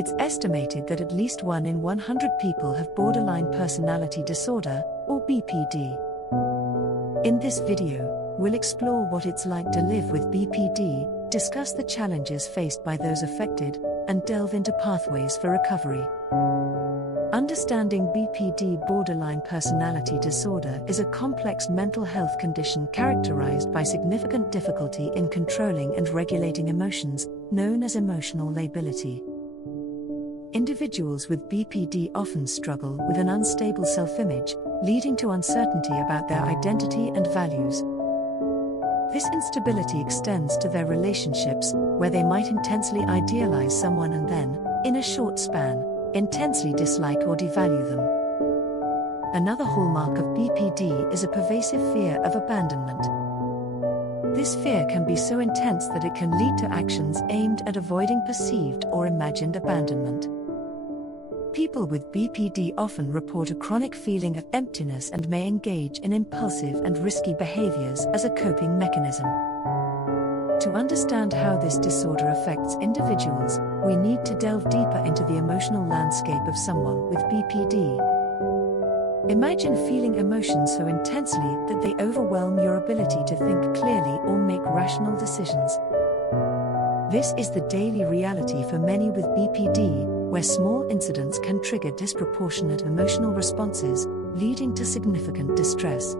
It's estimated that at least 1 in 100 people have borderline personality disorder, or BPD. In this video, we'll explore what it's like to live with BPD, discuss the challenges faced by those affected, and delve into pathways for recovery. Understanding BPD, borderline personality disorder, is a complex mental health condition characterized by significant difficulty in controlling and regulating emotions, known as emotional lability. Individuals with BPD often struggle with an unstable self-image, leading to uncertainty about their identity and values. This instability extends to their relationships, where they might intensely idealize someone and then, in a short span, intensely dislike or devalue them. Another hallmark of BPD is a pervasive fear of abandonment. This fear can be so intense that it can lead to actions aimed at avoiding perceived or imagined abandonment. People with BPD often report a chronic feeling of emptiness and may engage in impulsive and risky behaviors as a coping mechanism. To understand how this disorder affects individuals, we need to delve deeper into the emotional landscape of someone with BPD. Imagine feeling emotions so intensely that they overwhelm your ability to think clearly or make rational decisions. This is the daily reality for many with BPD, where small incidents can trigger disproportionate emotional responses, leading to significant distress.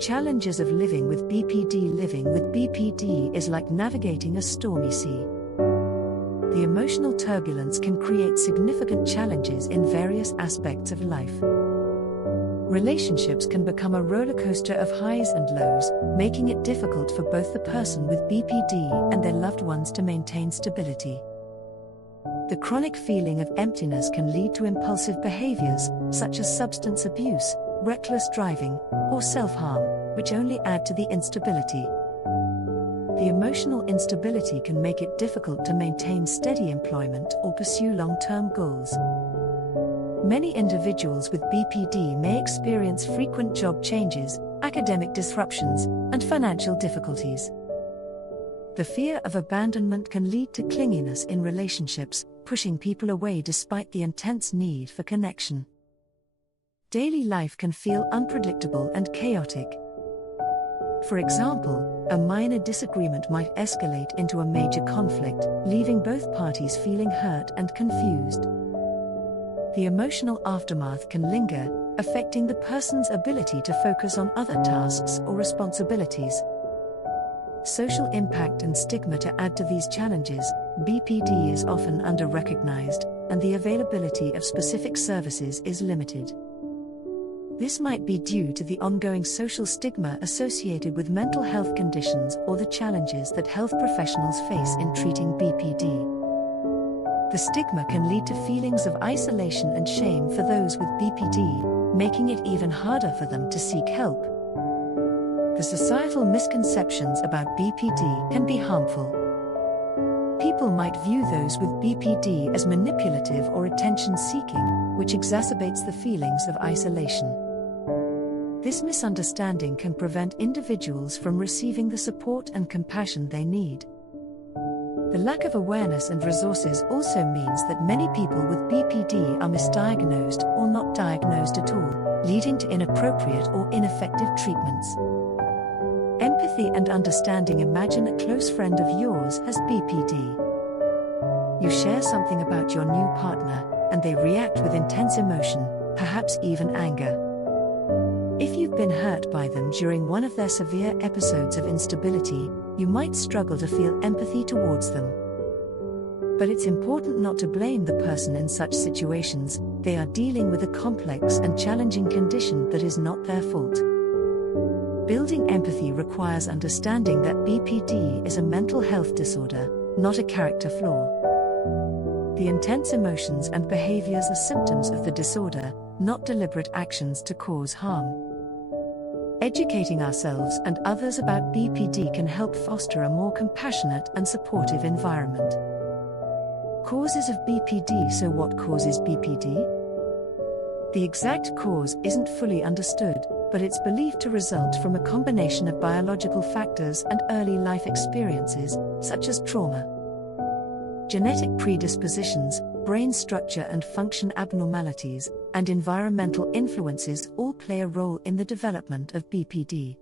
Challenges of living with BPD. Living with BPD is like navigating a stormy sea. The emotional turbulence can create significant challenges in various aspects of life. Relationships can become a roller coaster of highs and lows, making it difficult for both the person with BPD and their loved ones to maintain stability. The chronic feeling of emptiness can lead to impulsive behaviors, such as substance abuse, reckless driving, or self-harm, which only add to the instability. The emotional instability can make it difficult to maintain steady employment or pursue long-term goals. Many individuals with BPD may experience frequent job changes, academic disruptions, and financial difficulties. The fear of abandonment can lead to clinginess in relationships, pushing people away despite the intense need for connection. Daily life can feel unpredictable and chaotic. For example, a minor disagreement might escalate into a major conflict, leaving both parties feeling hurt and confused. The emotional aftermath can linger, affecting the person's ability to focus on other tasks or responsibilities. Social impact and stigma. To add to these challenges, BPD is often under-recognized, and the availability of specific services is limited. This might be due to the ongoing social stigma associated with mental health conditions or the challenges that health professionals face in treating BPD. The stigma can lead to feelings of isolation and shame for those with BPD, making it even harder for them to seek help. The societal misconceptions about BPD can be harmful. People might view those with BPD as manipulative or attention-seeking, which exacerbates the feelings of isolation. This misunderstanding can prevent individuals from receiving the support and compassion they need. The lack of awareness and resources also means that many people with BPD are misdiagnosed or not diagnosed at all, leading to inappropriate or ineffective treatments. Empathy and understanding. Imagine a close friend of yours has BPD. You share something about your new partner, and they react with intense emotion, perhaps even anger. If you've been hurt by them during one of their severe episodes of instability, you might struggle to feel empathy towards them. But it's important not to blame the person in such situations. They are dealing with a complex and challenging condition that is not their fault. Building empathy requires understanding that BPD is a mental health disorder, not a character flaw. The intense emotions and behaviors are symptoms of the disorder, not deliberate actions to cause harm. Educating ourselves and others about BPD can help foster a more compassionate and supportive environment. Causes of BPD. So what causes BPD? The exact cause isn't fully understood, but it's believed to result from a combination of biological factors and early life experiences, such as trauma. Genetic predispositions, brain structure and function abnormalities, and environmental influences all play a role in the development of BPD.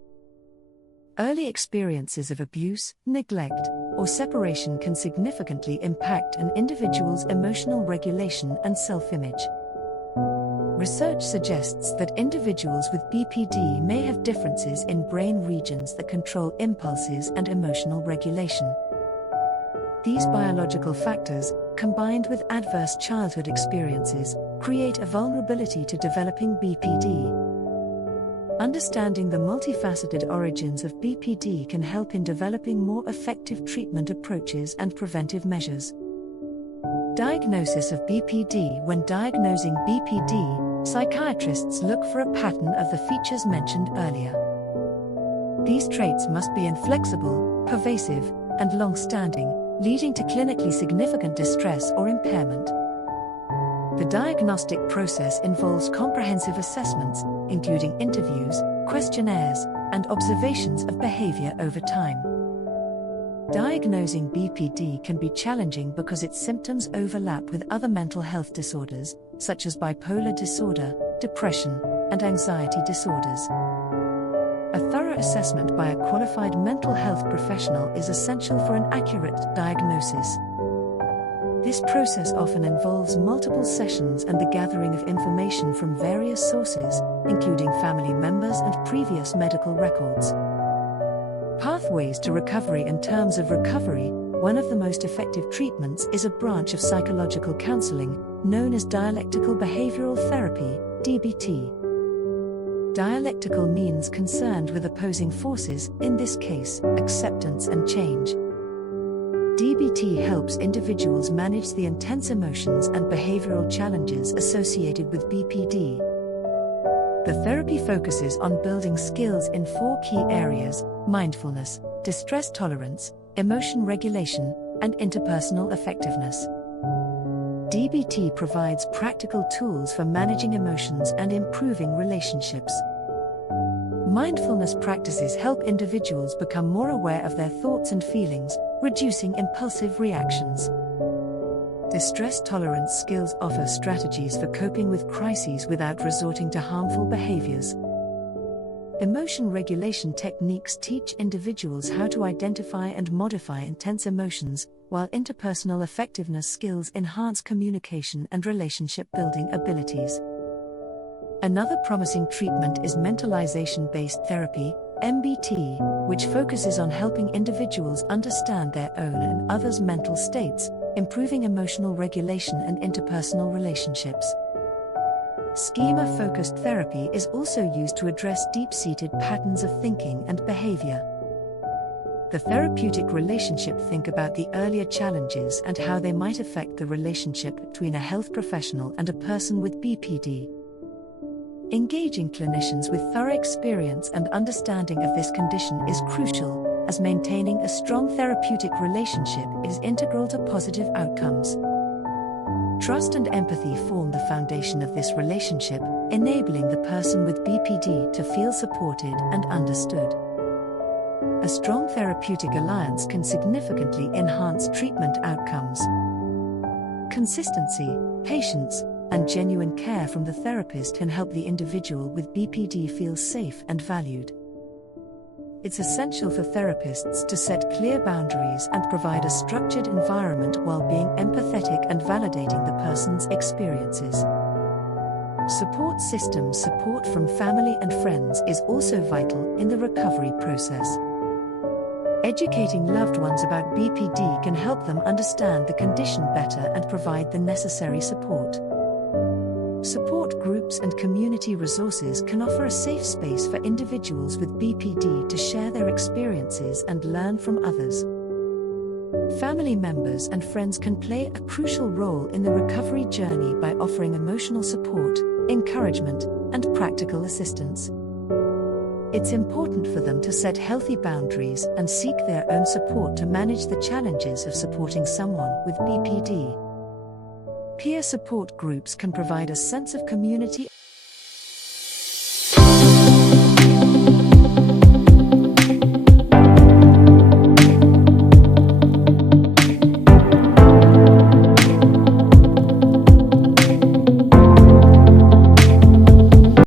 Early experiences of abuse, neglect, or separation can significantly impact an individual's emotional regulation and self-image. Research suggests that individuals with BPD may have differences in brain regions that control impulses and emotional regulation. These biological factors, combined with adverse childhood experiences, create a vulnerability to developing BPD. Understanding the multifaceted origins of BPD can help in developing more effective treatment approaches and preventive measures. Diagnosis of BPD. When diagnosing BPD, psychiatrists look for a pattern of the features mentioned earlier. These traits must be inflexible, pervasive, and long-standing, leading to clinically significant distress or impairment. The diagnostic process involves comprehensive assessments, including interviews, questionnaires, and observations of behavior over time. Diagnosing BPD can be challenging because its symptoms overlap with other mental health disorders, such as bipolar disorder, depression, and anxiety disorders. A thorough assessment by a qualified mental health professional is essential for an accurate diagnosis. This process often involves multiple sessions and the gathering of information from various sources, including family members and previous medical records. Pathways to recovery. In terms of recovery, one of the most effective treatments is a branch of psychological counseling, known as Dialectical Behavioral Therapy, DBT. Dialectical means concerned with opposing forces, in this case, acceptance and change. DBT helps individuals manage the intense emotions and behavioral challenges associated with BPD. The therapy focuses on building skills in 4 key areas: mindfulness, distress tolerance, emotion regulation, and interpersonal effectiveness. DBT provides practical tools for managing emotions and improving relationships. Mindfulness practices help individuals become more aware of their thoughts and feelings, reducing impulsive reactions. Distress tolerance skills offer strategies for coping with crises without resorting to harmful behaviors. Emotion regulation techniques teach individuals how to identify and modify intense emotions, while interpersonal effectiveness skills enhance communication and relationship-building abilities. Another promising treatment is mentalization-based therapy, MBT, which focuses on helping individuals understand their own and others' mental states, improving emotional regulation and interpersonal relationships. Schema-focused therapy is also used to address deep-seated patterns of thinking and behavior. The therapeutic relationship. Think about the earlier challenges and how they might affect the relationship between a health professional and a person with BPD. Engaging clinicians with thorough experience and understanding of this condition is crucial, as maintaining a strong therapeutic relationship is integral to positive outcomes. Trust and empathy form the foundation of this relationship, enabling the person with BPD to feel supported and understood. A strong therapeutic alliance can significantly enhance treatment outcomes. Consistency, patience, and genuine care from the therapist can help the individual with BPD feel safe and valued. It's essential for therapists to set clear boundaries and provide a structured environment while being empathetic and validating the person's experiences. Support systems. Support from family and friends is also vital in the recovery process. Educating loved ones about BPD can help them understand the condition better and provide the necessary support. Support groups and community resources can offer a safe space for individuals with BPD to share their experiences and learn from others. Family members and friends can play a crucial role in the recovery journey by offering emotional support, encouragement, and practical assistance. It's important for them to set healthy boundaries and seek their own support to manage the challenges of supporting someone with BPD. Peer support groups can provide a sense of community